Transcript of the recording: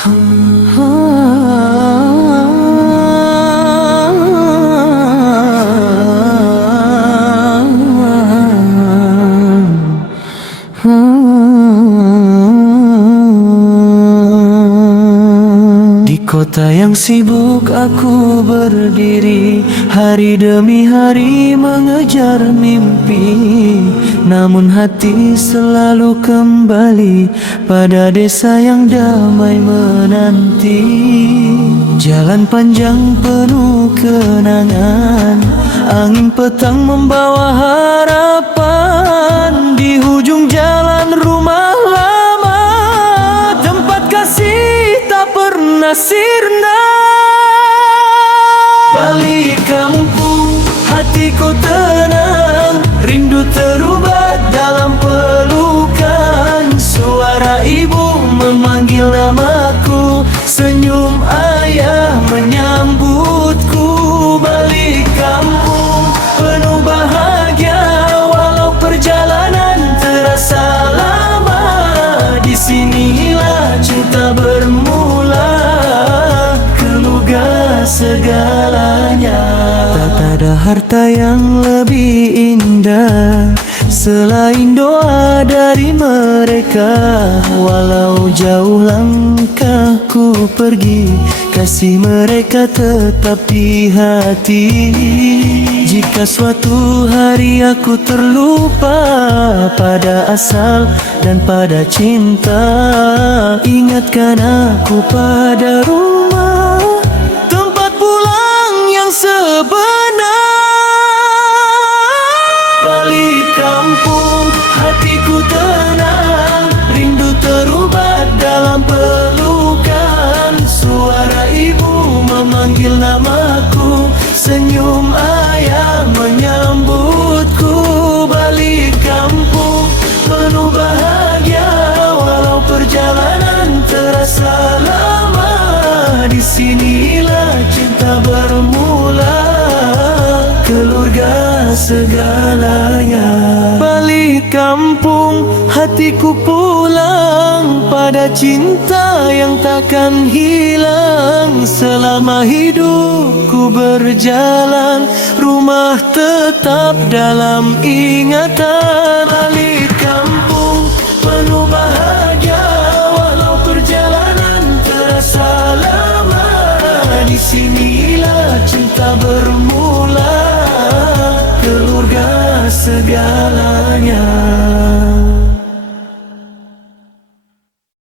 Di kota yang sibuk aku berdiri, hari demi hari mengejar mimpi. Namun hati selalu kembali pada desa yang damai menanti. Jalan panjang penuh kenangan, angin petang membawa harapan. Di hujung jalan rumah lama, tempat kasih tak pernah sirna. Balik kampung, hatiku tenang, rindu terubat dalam pelukan. Suara ibu memanggil namaku, senyum ayah menyambutku. Balik kampung penuh bahagia, walau perjalanan terasa lama. Di sinilah cinta bermula, keluarga segalanya. Tak ada harta yang lebih indah selain doa dari mereka. Walau jauh langkahku pergi, kasih mereka tetap di hati. Jika suatu hari aku terlupa pada asal dan pada cinta, ingatkan aku pada rumah, tempat pulang yang sebenar. Balik kampung, hatiku tenang, rindu terubat dalam pelukan. Suara ibu memanggil namaku, senyum ayah menyambutku. Balik kampung penuh bahagia, walau perjalanan terasa lama. Di sinilah cinta bermula, keluarga segalanya. Balik kampung, hatiku pulang pada cinta yang takkan hilang. Selama hidupku berjalan, rumah tetap dalam ingatan. Balik kampung penuh bahagia, walau perjalanan terasa lama. Di sini